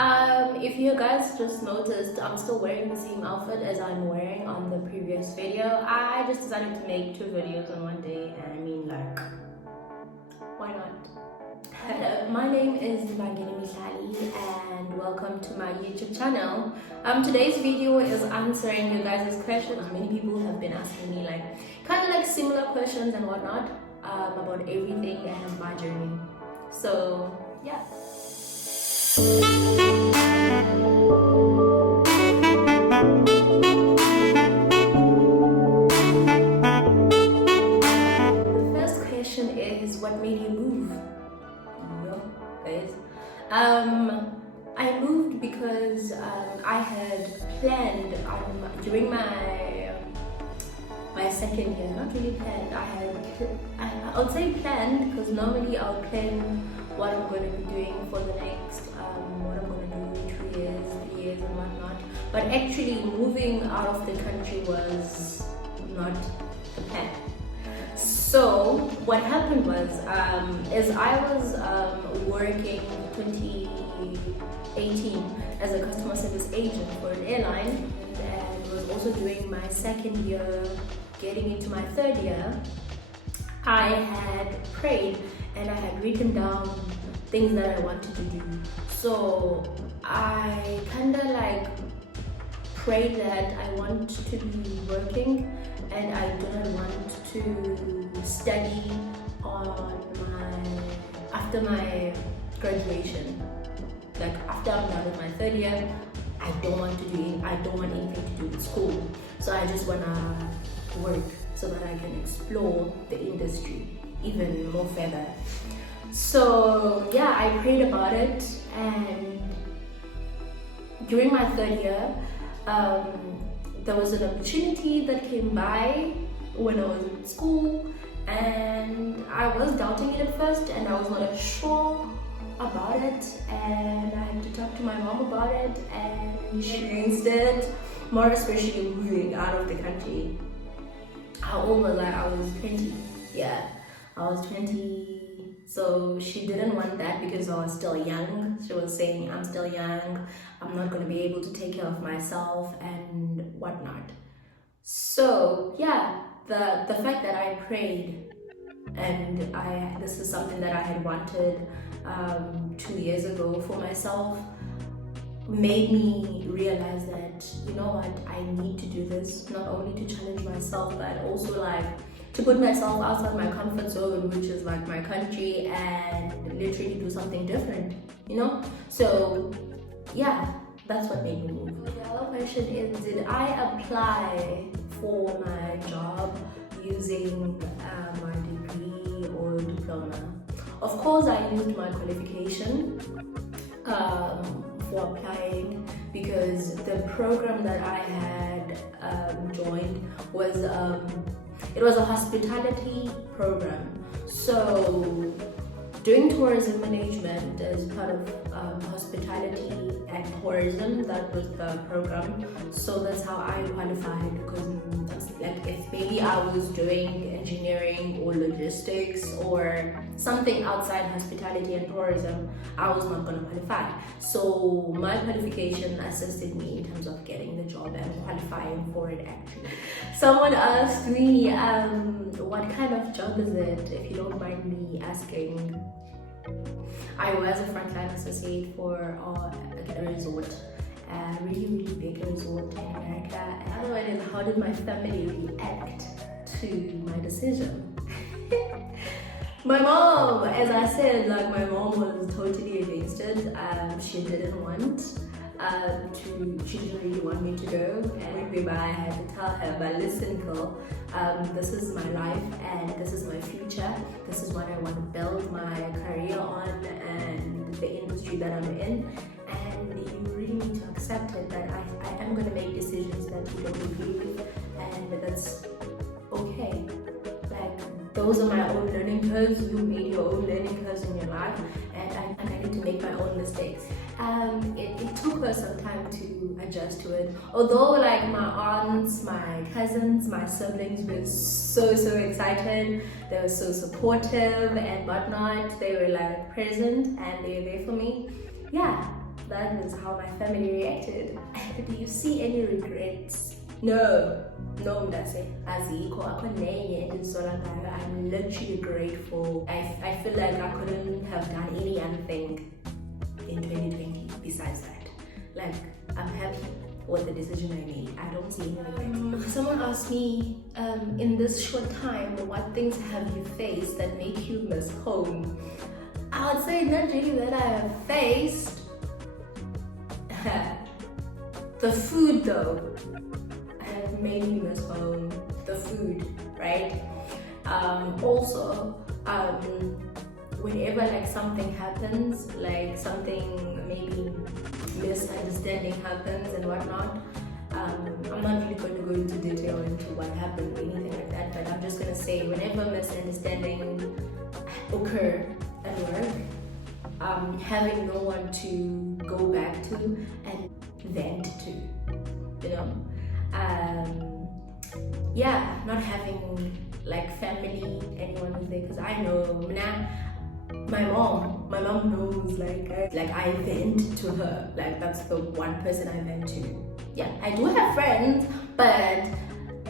If you guys just noticed, I'm still wearing the same outfit as I'm wearing on the previous video. I just decided to make 2 videos in one day, and I mean, like, why not? Hello, my name is Magini Mihlali and welcome to my YouTube channel. Today's video is answering you guys' questions. Many people have been asking me like kind of like similar questions and whatnot about everything and my journey. So yeah. The first question is, what made you move? Guys, I moved because I had planned during my second year, not really planned, I would say planned because normally I would plan what I'm going to be doing for the next what I'm going to do 2 years, 3 years and whatnot, but actually moving out of the country was not the plan. So what happened was, as I was working 2018 as a customer service agent for an airline, and was also doing my second year, getting into my third year, I had prayed and I had written down things that I wanted to do. So I kind of like prayed that I want to be working and I do not want to study after my graduation. Like after I'm done with my third year, I don't want anything to do with school. So I just wanna work so that I can explore the industry even more further. So yeah, I prayed about it, and during my third year, there was an opportunity that came by when I was in school, and I was doubting it at first and I was not sure about it, and I had to talk to my mom about it, and she against it, more especially moving out of the country. How old was I? I was 20. Yeah, I was 20. So she didn't want that because I was still young. She was saying, I'm still young, I'm not going to be able to take care of myself and whatnot. So yeah, the fact that I prayed, and this is something that I had wanted 2 years ago for myself, made me realize that, you know what, I need to do this, not only to challenge myself, but also like to put myself outside my comfort zone, which is like my country, and literally do something different, you know? So yeah, that's what made me move. The other question is, did I apply for my job using my degree or diploma? Of course, I used my qualification for applying, because the program that I had joined was it was a hospitality program. So doing tourism management as part of hospitality and tourism, that was the program. So that's how I qualified, because like if maybe I was doing engineering or logistics or something outside hospitality and tourism, I was not going to qualify. So my qualification assisted me in terms of getting the job and qualifying for it actually. Someone asked me, what kind of job is it, if you don't mind me asking. I was a frontline associate for a resort, a really big resort in America. Another one is, how did my family react to my decision? My mom, as I said, like my mom was totally against it. She didn't want she didn't really want me to go, and I had to tell her, but listen girl, this is my life and this is my future, this is what I want to build my career on and the industry that I'm in, and you really need to accept it, that I am going to make decisions that you don't agree with, and that's okay. Like, those are my own learning curves. You made your own learning curves in your life, and I need to make my own mistakes. It took her some time to adjust to it. Although like my aunts, my cousins, my siblings were so excited, they were so supportive and whatnot. They were like present and they were there for me. Yeah, that was how my family reacted. Do you see any regrets? No, that's it. I'm literally grateful. I feel like I couldn't have done any other thing in 2020 besides that. Like, I'm happy with the decision I made. I don't see any regret. Someone asked me, in this short time, what things have you faced that make you miss home? I would say not really that I have faced. The food though, have made me miss home. The food, right? Also, whenever like something happens, like something maybe misunderstanding happens and whatnot, I'm not really going to go into detail into what happened or anything like that, but I'm just going to say whenever misunderstanding occur at work, having no one to go back to and vent to, you know, yeah, not having like family, anyone who's there, because I know now my mom knows like I vent to her, like that's the one person I vent to. Yeah, I do have friends, but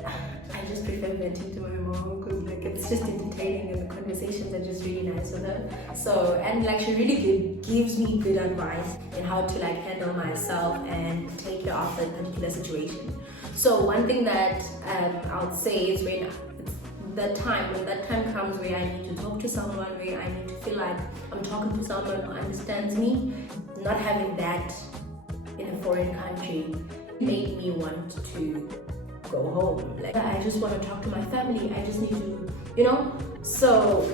I just prefer venting to my mom because like it's just entertaining and the conversations are just really nice with her. So, and like she really gives me good advice in how to like handle myself and take care of a particular situation. So one thing that I would say is when that time comes where I need to talk to someone, where I need to feel like I'm talking to someone who understands me, not having that in a foreign country made me want to go home. Like I just want to talk to my family, I just need to, you know, so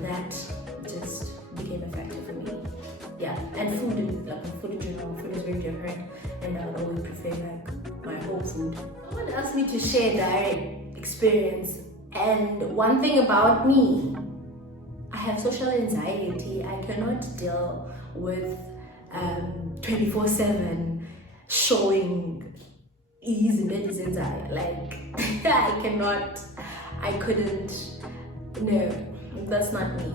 that just became a factor for me. Yeah, and food in general, food is very different, and I would always prefer like my home food. Someone asked me to share direct experience. And one thing about me, I have social anxiety. I cannot deal with 24/7 showing easy medicines. I couldn't, no, that's not me.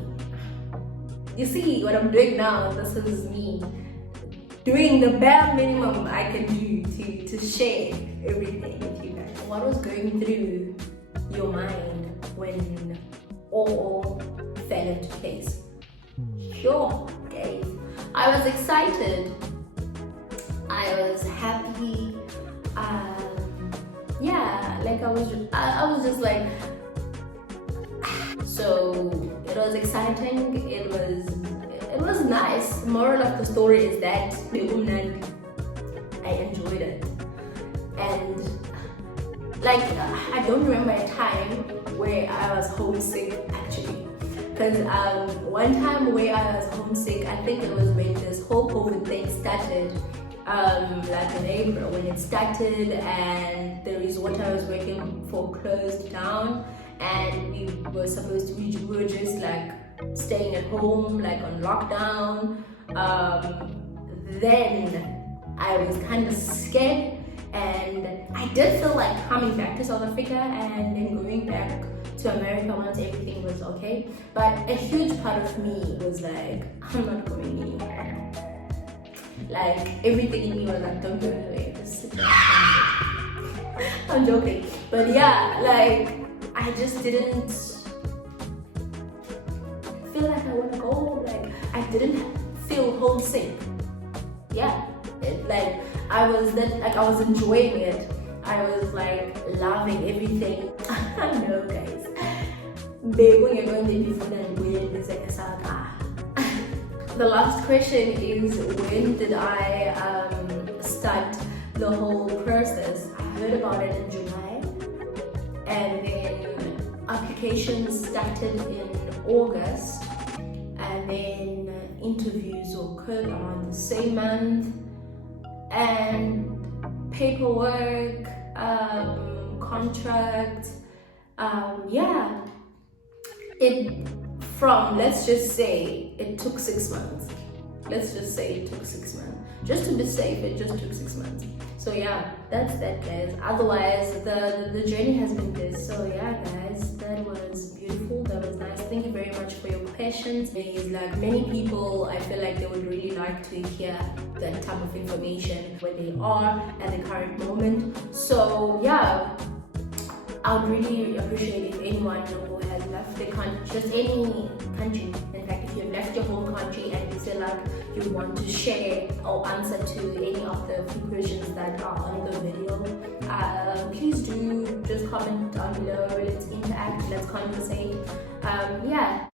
You see what I'm doing now, this is me doing the bare minimum I can do to share everything with you guys. What was going through your mind when all fell into place? Sure, guys. I was excited. I was happy. Yeah, like I was just like. So it was exciting. It was nice. Moral of the story is that I enjoyed it, and like I don't remember a time where I was homesick actually, because one time where I was homesick, I think it was when this whole COVID thing started, like in April when it started, and the resort I was working for closed down, and we were just like staying at home, like on lockdown. Then I was kind of scared. And I did feel like coming back to South Africa and then going back to America once everything was okay. But a huge part of me was like, I'm not going anywhere. Like everything in me was like, don't go away, just sit down. I'm joking. But yeah, like I just didn't feel like I want to go. Like I didn't feel homesick. Yeah, I was enjoying it. I was like loving everything. I know, guys. The last question is, when did I start the whole process? I heard about it in July, and then applications started in August, and then interviews occurred around the same month, and paperwork, contract, yeah, let's just say it took 6 months. Just to be safe, it just took 6 months. So yeah, that's that, guys. Otherwise, the journey has been this. So yeah, guys, that was beautiful. That was nice. thank you very much for your questions. It's like many people, I feel like they would really like to hear that type of information where they are at the current moment. So yeah, I would really appreciate if anyone who has left the country, just any country, in fact, if you've left your home country and you feel like you want to share or answer to any of the few questions that are on the video, please do just comment down below. Let's interact, let's conversate. Yeah.